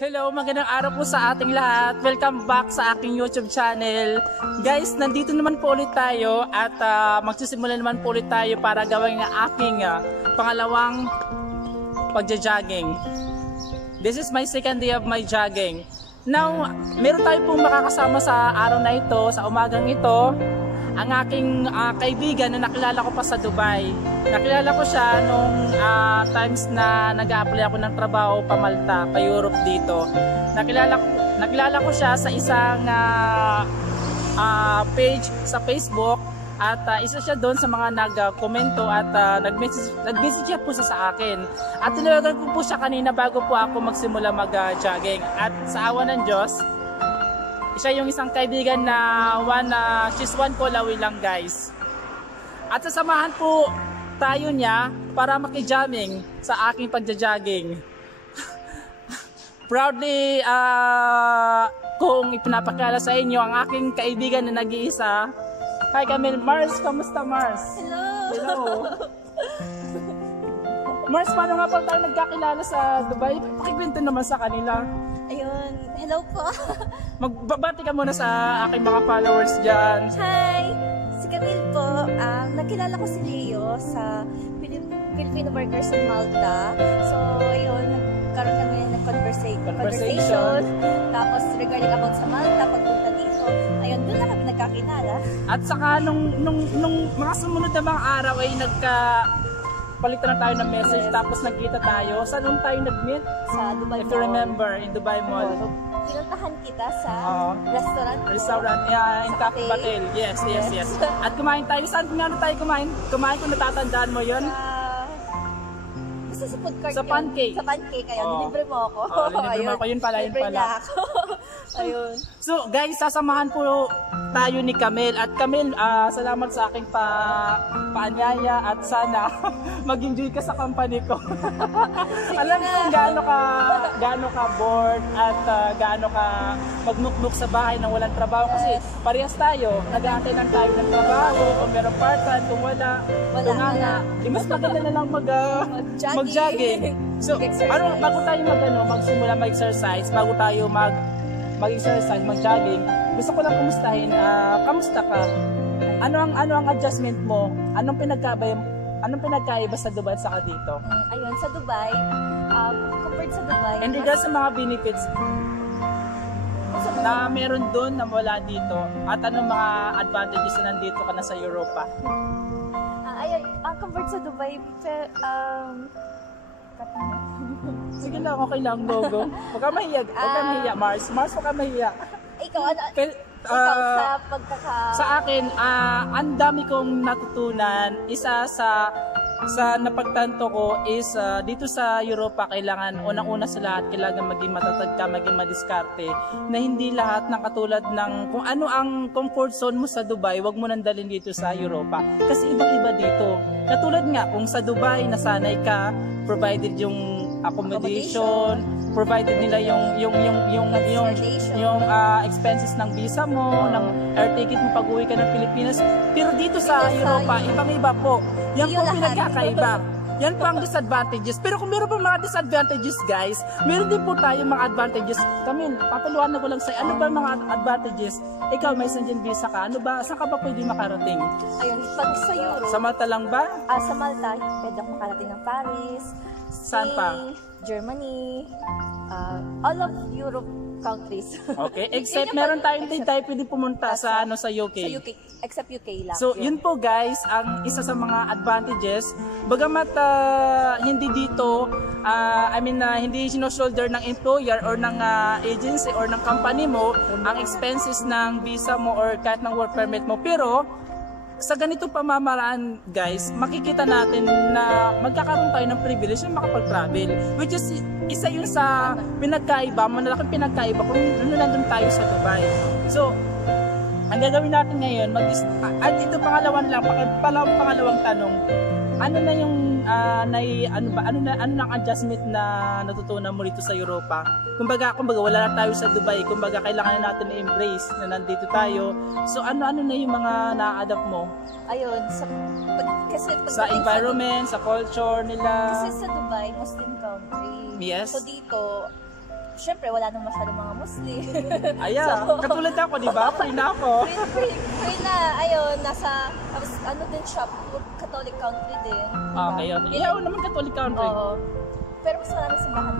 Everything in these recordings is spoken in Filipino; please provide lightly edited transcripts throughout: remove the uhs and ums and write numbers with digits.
Hello, magandang araw po sa ating lahat. Welcome back sa aking YouTube channel. Guys, nandito naman po ulit tayo at magsisimula naman po ulit tayo para gawin ang aking pangalawang pagja-jogging. This is my second day of my jogging. Now, meron tayo pong makakasama sa araw na ito, sa umagang ito, ang aking kaibigan na nakilala ko pa sa Dubai. Nakilala ko siya nung times na nag-a-apply ako ng trabaho pa Malta, pa Europe dito. Nakilala ko siya sa isang page sa Facebook at isa siya doon sa mga nag-komento at nag-message siya po sa akin. At tinawagan ko po siya kanina bago po ako magsimula mag-jogging. At sa awa ng Diyos, siya yung isang kaibigan na she's one call away lang, guys. At sasamahan po tayo niya para makijamming sa aking pagja-jogging. Proudly kung ipinapakilala sa inyo ang aking kaibigan na nag-iisa. Hi Camille. Mars, kamusta Mars? Hello! Hello! Mars, paano nga pala tayo nagkakilala sa Dubai? Pakikwento naman sa kanila. Ayun, hello po! Magbabati ka muna sa aking mga followers dyan. Hi! Si Camille po, nakilala ko si Leo sa Filipino Workers in Malta. So, ayun, nagkaroon kami ng conversation. Tapos, regarding about sa Malta, pagpunta dito, ayun, doon na kami nagkakilala. At saka, nung mga sumunod na mga araw ay palitan na tayo ng message, tapos nagkita tayo. Saan tayo nag-meet? Sa Dubai If Mall. you remember, in Dubai Mall. Pinuntahan kita sa restaurant. In Cafe Batel. Yes. At kumain tayo. Saan nga tayo kumain? Kumain kung natatandaan mo yun? Basta sa food court sa pancake. Sa pancake, ayun. Nilibre mo ako. Nilibre mo ako. Yun pala. Ayun. So guys, sasamahan po tayo ni Camille. At Camille, salamat sa aking paanyaya at sana mag-enjoy ka sa company ko. Alam ko kung gaano ka bored at gaano ka magnuknuk sa bahay nang walang trabaho kasi parehas tayo, nag-aantay lang tayo ng trabaho, kung meron part-time, kung wala nga. Mas maganda na lang mag-jogging. So, bago tayo magsimula mag-exercise, bago tayo mag-exercise, mag-jogging, gusto ko lang kumustahin, kamusta ka? Ano ang adjustment mo? Anong pinagkaiba sa Dubai at saka dito? Ayun, sa Dubai, compared sa Dubai, and regards sa mga benefits na meron doon na wala dito, at anong mga advantages na nandito ka na sa Europa? Ayun, compared sa Dubai, sige lang, okay lang, go. Huwag ka mahiya, Mars, huwag ka mahiya. Ikaw, sa pagkaka... Sa akin, ang dami kong natutunan. Isa sa napagtanto ko is dito sa Europa, kailangan unang-una sa lahat, kailangan maging matatag ka, maging madiskarte, na hindi lahat ng katulad ng kung ano ang comfort zone mo sa Dubai, wag mo nang dalhin dito sa Europa. Kasi ibang-iba dito. Katulad nga, kung sa Dubai, nasanay ka, provided yung accommodation, provided nila yung expenses ng visa mo, ng air ticket mo pag-uwi ka ng Pilipinas. Pero dito sa Europa, ibang-iba po. Yan po pinagkakaiba. Yan po ang disadvantages. Pero kung meron pa mga disadvantages, guys, meron din po tayo mga advantages. Camille, papaluan ko lang sa'yo. Ano ba mga advantages? Ikaw, may Schengen visa ka. Ano ba? Saan ka ba pwede makarating? Ayun, pag sa Europe. Sa Malta lang ba? Sa Malta, pwede ako makarating ng Paris, saan pa? Germany, all of Europe countries. Okay, except meron tayong din tayo pwede pumunta sa UK. Sa UK, except UK lang. So, yun po guys, ang isa sa mga advantages. Bagamat hindi dito, hindi sino-shoulder ng employer or ng agency or ng company mo ang expenses ng visa mo or kahit ng work permit mo. Pero, sa ganito pamamaraan guys, makikita natin na magkakaroon tayo ng privilege na makapag-travel, which is isa yun sa pinagkaiba, malaking pinagkaiba kung nandun tayo sa Dubai. So, ang gagawin natin ngayon, at ito pangalawang tanong, ano na yung ano nang adjustment na natutunan mo dito sa Europa? Kumbaga wala na tayo sa Dubai, kumbaga kailangan na natin i-embrace na nandito tayo. So ano na yung mga na-adapt mo? Ayun, kasi sa environment, sa culture nila. Kasi sa Dubai, Muslim country. Yes. So dito, syempre wala nang masyadong mga Muslim. Ayan, katulad ako, di ba? Free na ako. Free na, ayun, nasa, ano din siya, Catholic country din. Okay, yun. Yeah, naman Catholic country. Oo. Pero mas marami simbahan.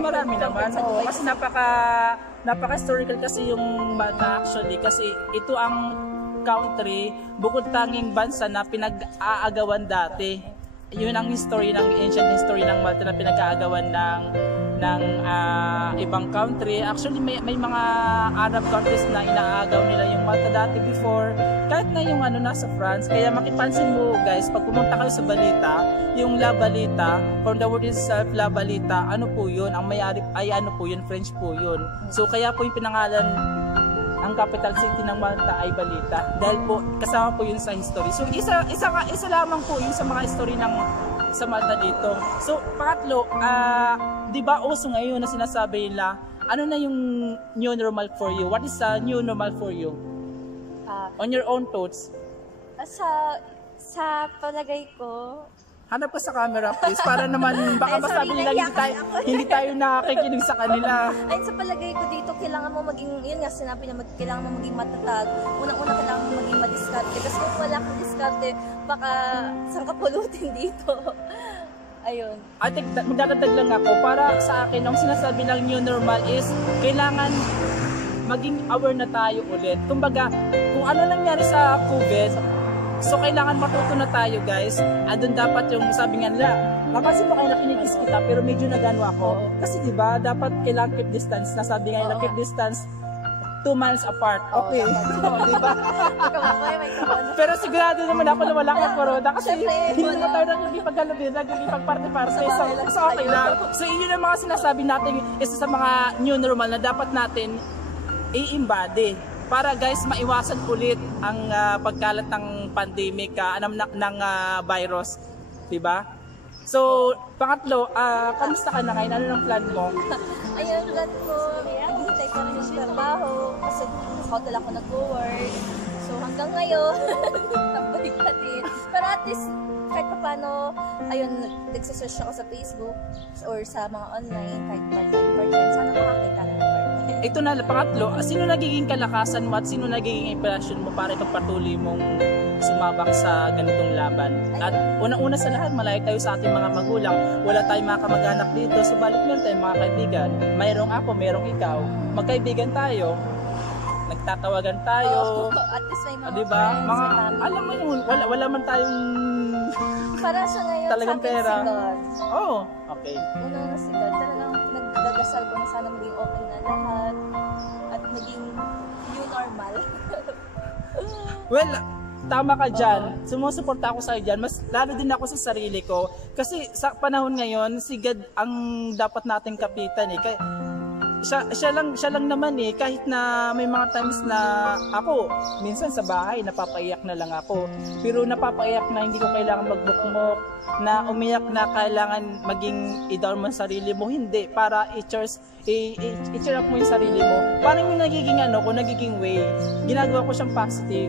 Marami naman. Oo, kasi napaka-historical kasi yung Malta actually. Kasi ito ang country, bukod tanging bansa na pinag-aagawan dati. Yun ang history ng ancient history ng Malta na pinag-aagawan ng ibang country. Actually may mga Arab countries na inaagaw nila yung Malta dati before, kahit na yung nasa France. Kaya makipansin mo guys, pag pumunta kayo sa balita, yung La Balita, from the word itself, La Balita, ano po yun? Ang may-ari ay po yun, French po yun. So kaya po yung pinangalan, ang capital city ng Malta ay Balita, dahil po kasama po yun sa history. So isa lamang po yun sa mga history sa Malta dito. So pangatlo, di ba uso ngayon na sinasabi nila, ano na yung new normal for you? What is new normal for you? On your own thoughts? Sa palagay ko, hanap ka sa camera please, para naman baka masabi nila hindi tayo nakikinig sa kanila. Ay, sa palagay ko dito, kailangan mo maging, yun nga sinabi na kailangan mo maging matatag. Unang-una kailangan mo maging madiskarte. Kasi kung wala kang diskarte, baka saan ka pulutin dito. Ayun. I think magdadagdag lang ako, para sa akin, ang sinasabi ng new normal is kailangan maging aware na tayo ulit. Kumbaga, kung ano nangyari sa COVID, so kailangan matuto na tayo guys. Doon dapat yung sabi nga nila, napansin mo kayo nakinikis kita pero medyo nagano ako. Kasi diba, dapat kailangan keep distance. Nasabi nga nila keep distance 2 miles apart. Okay. Diba? Pero sigurado naman ako na wala kang corona kasi hindi naman tayo nagkikipaggalabin, nagkikipagparte-parte. So okay lang. So yun yung mga sinasabi natin, isa sa mga new normal na dapat natin i-embody para guys maiwasan ulit ang pagkalat ng pandemic ng virus, 'di ba? So, pangatlo, kamusta ka na ngayon? Ano ng plan mo? Ayun, plan ko, naghihintay pa rin yung trabaho kasi sa hotel ako nag-work. So, hanggang ngayon, nabalik pa din. Pero at least, kahit pa paano, ayun, nagsisearch ako sa Facebook or sa mga online, kahit part-time, sana makakita na ng part-time. Ito na, pangatlo, sino nagiging kalakasan mo at sino nagiging inspirasyon mo para ipagpatuloy mong sumabak sa ganitong laban? At unang-una sa lahat, malayo tayo sa ating mga magulang. Wala tayong mga kamag-anak dito, subalit meron tayong mga kaibigan. Mayroong ako, mayroong ikaw. Magkaibigan tayo. Nagtatawagan tayo. At least may mga diba? Mga, alam mo yung, wala man tayong para siya ngayon talagang sa akin pera. Si God. Oh, okay. Una si God. Talagang pinagdadasal ko na sana maging okay na lahat. At maging new normal. Well, tama ka dyan. Sumusuporta ako sa'yo dyan. Mas lalo din ako sa sarili ko. Kasi sa panahon ngayon, si God ang dapat nating kapitan eh. Siya lang naman eh, kahit na may mga times na ako, minsan sa bahay, napapaiyak na lang ako. Pero napapaiyak na hindi ko kailangan magbukmok, na umiyak na kailangan maging i-down mo sa sarili mo. Hindi, para i-cheer up mo yung sarili mo. Parang yung nagiging way, ginagawa ko siyang positive.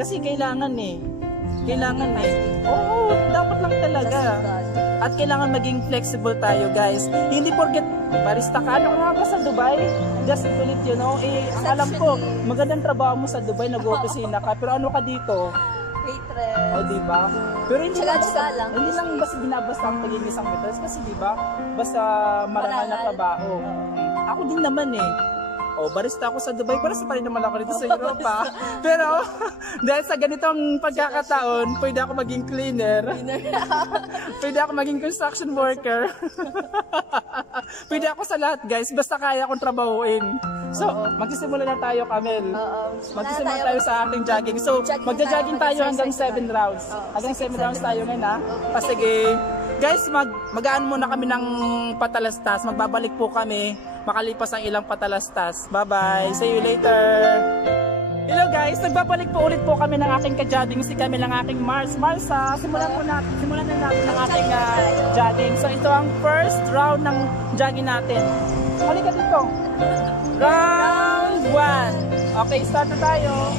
Kasi kailangan eh. Oo, dapat lang talaga. At kailangan maging flexible tayo guys. Hindi porket barista ka, ano nga ba sa Dubai? Just ulit ang alam ko, magandang trabaho mo sa Dubai, nag-opisina ka, pero ano ka dito? Waitress. O diba? Pero hindi lang basta binabasta ang pagiging isang waitress kasi diba? Basta marangal na trabaho. Ako din naman eh. Barista ako sa Dubai, barista pa rin naman ako dito sa Europa. Pero dahil sa ganitong pagkakataon, pwede ako maging cleaner. Pwede ako maging construction worker. Pwede ako sa lahat guys, basta kaya akong trabahuin. So, magsisimula na tayo, Camel. Magsisimula tayo sa ating jogging. So, magja-jogging tayo hanggang 7 rounds. Hanggang 7 rounds tayo ngayon ha. Sige. Guys, magaan muna kami ng patalastas. Magbabalik po kami makalipas ang ilang patalastas. Bye-bye. See you later. Hello guys, nagbabalik po ulit po kami ng aking ka-jogging. Si kami ng aking Mars. Simulan na natin ang ating jogging. So ito ang first round ng jogging natin. Halika dito. Round 1. Okay, start na tayo.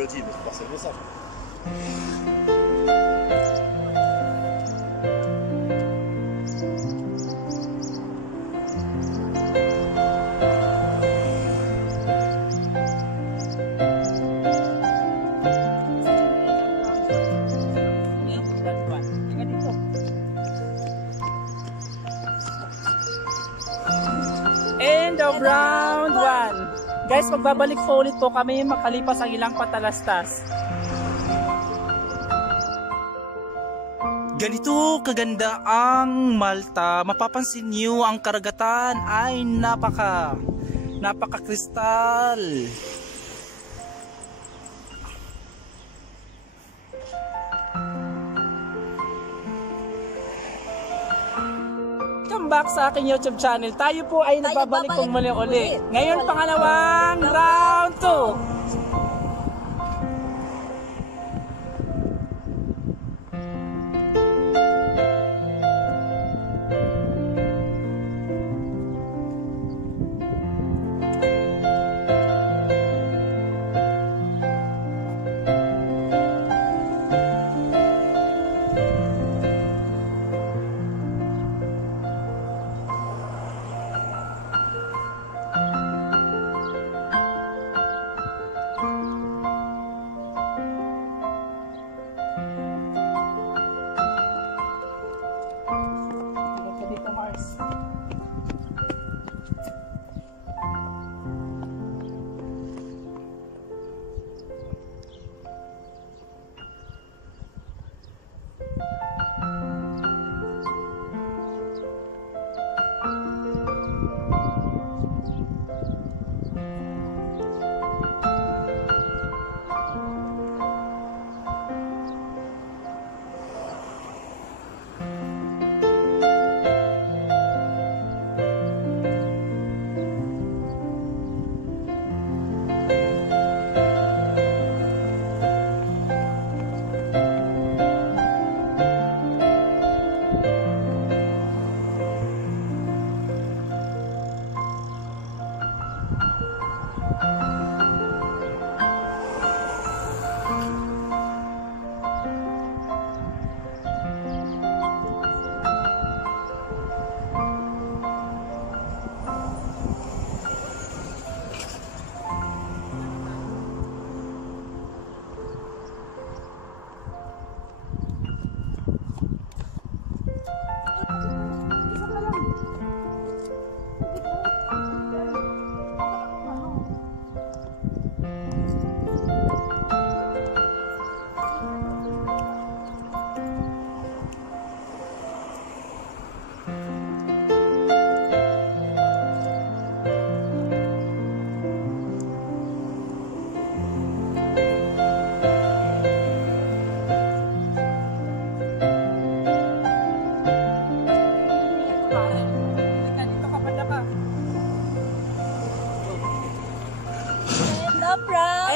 le dis, mais je passe le message. End of round 1. Guys, magbabalik po ulit po kami makalipas ang ilang patalastas. Ganito kaganda ang Malta. Mapapansin niyo ang karagatan ay napaka-kristal. Welcome back sa aking YouTube channel. Tayo po ay nagbabalik pong muli uli. Ngayon pangalawang round 2.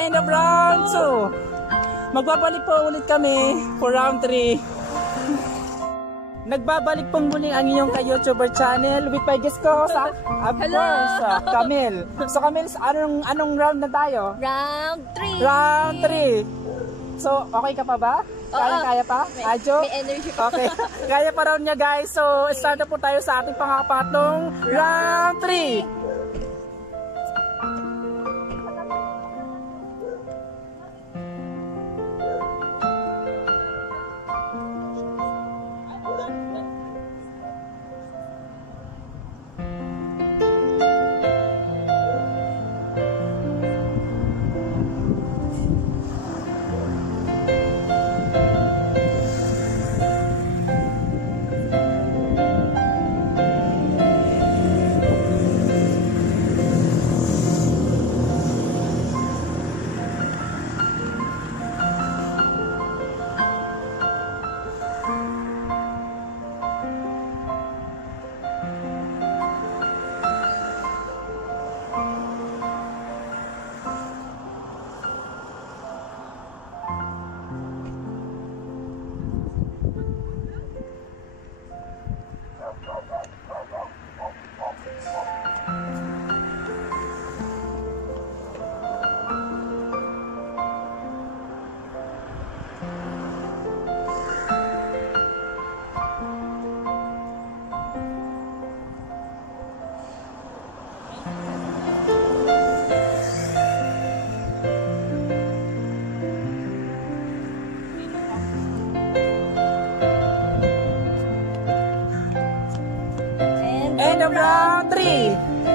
End of round 2. Magbabalik po ulit kami for round 3. Nagbabalik pong muli ang inyong ka-YouTuber channel with my guest ko sa Camille. So Camille, anong round na tayo? Round 3. Round 3. So, okay ka pa ba? Kaya pa? Adjo? May energy pa. Okay. Kaya pa raw niya guys. So, start na po tayo sa ating pangapatlong round 3.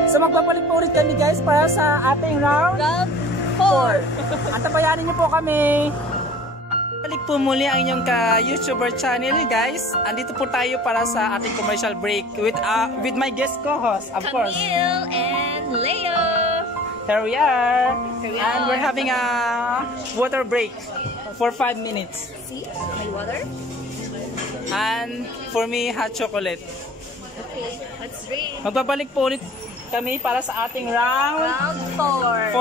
So magbabalik po ulit kami guys para sa ating round 4. Antabayanin niyo po kami. Balik po muli ang inyong ka-YouTuber channel guys. Andito po tayo para sa ating commercial break with my guest co-host, of course. Camille and Leo. Here we are. And we're having a water break for 5 minutes. See? My water? And for me, hot chocolate. Okay, let's drink. Magbabalik po ulit kami para sa ating round 4.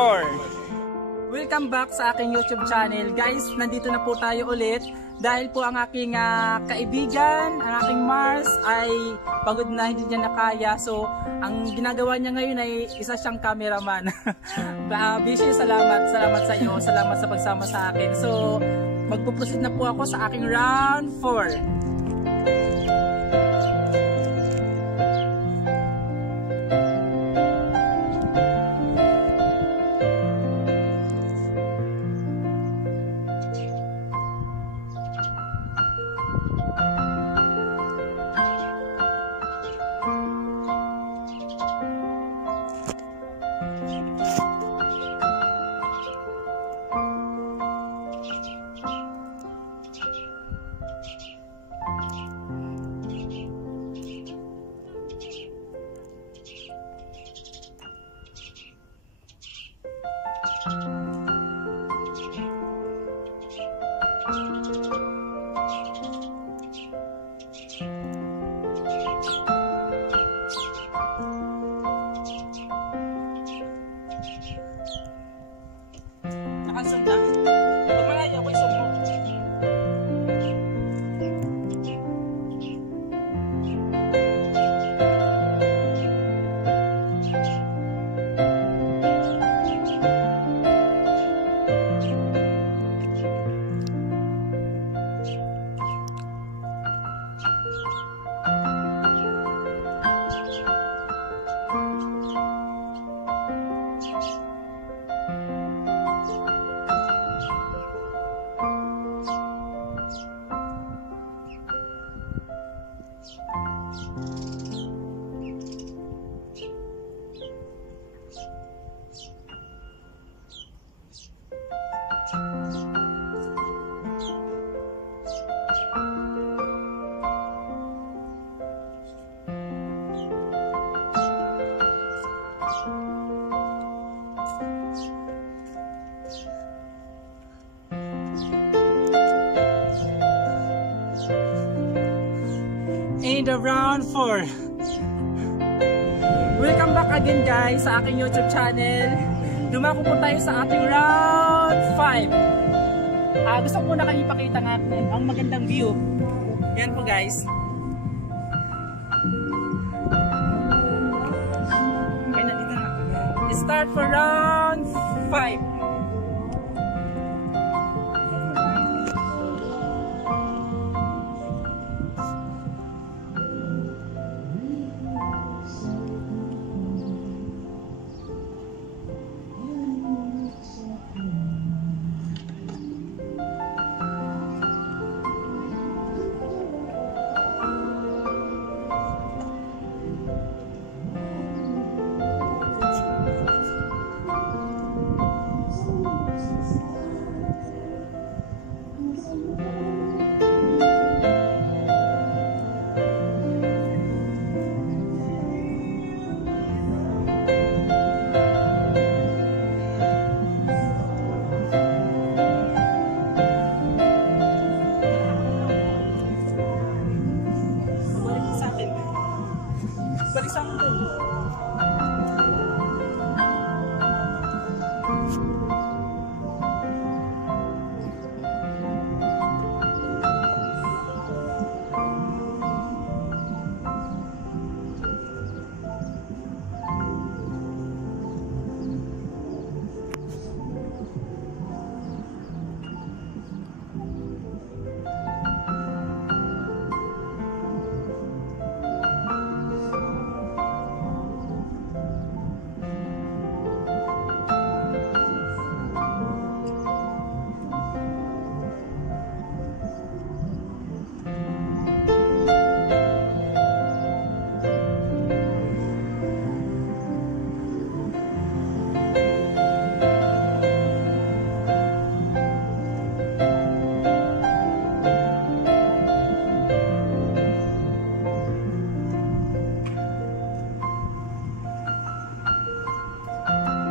Welcome back sa aking YouTube channel. Guys, nandito na po tayo ulit dahil po ang aking kaibigan, ang aking Mars ay pagod na, hindi niya nakaya. So, ang ginagawa niya ngayon ay isa siyang cameraman. Bishi, salamat sa iyo. Salamat sa pagsama sa akin. So, magpuproceed na po ako sa aking round 4. In the round 4. Welcome back again guys sa aking YouTube channel. Dumako po tayo sa ating round 5. Gusto ko muna kayo ipakita natin ang magandang view. Yan po guys. Okay, nandito na. Start for round 5.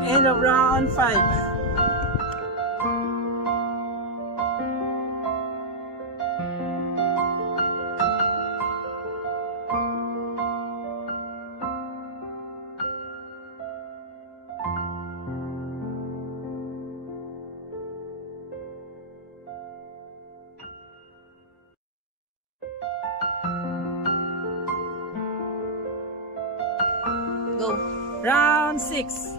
End of round 5. Go. Round 6.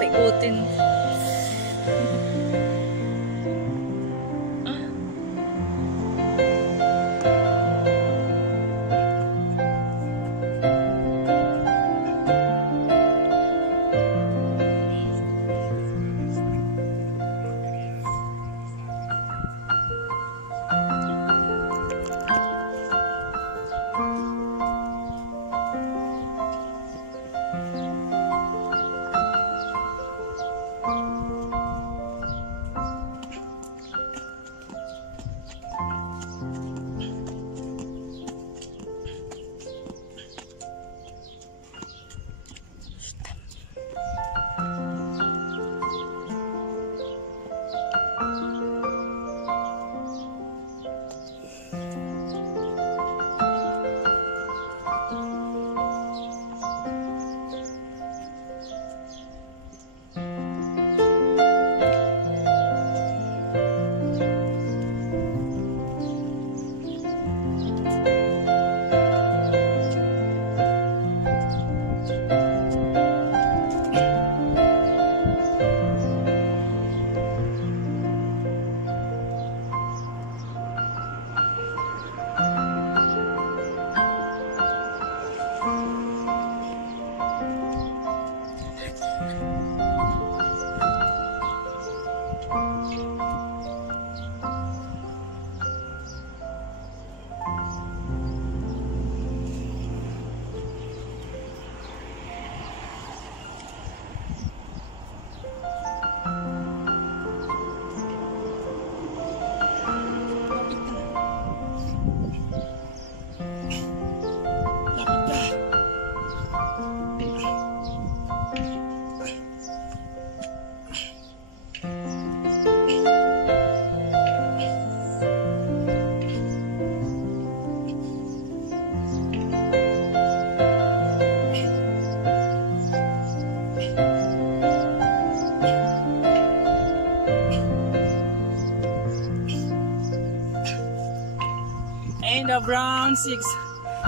Taikutin. End of round 6.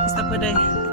Stop ko dahil.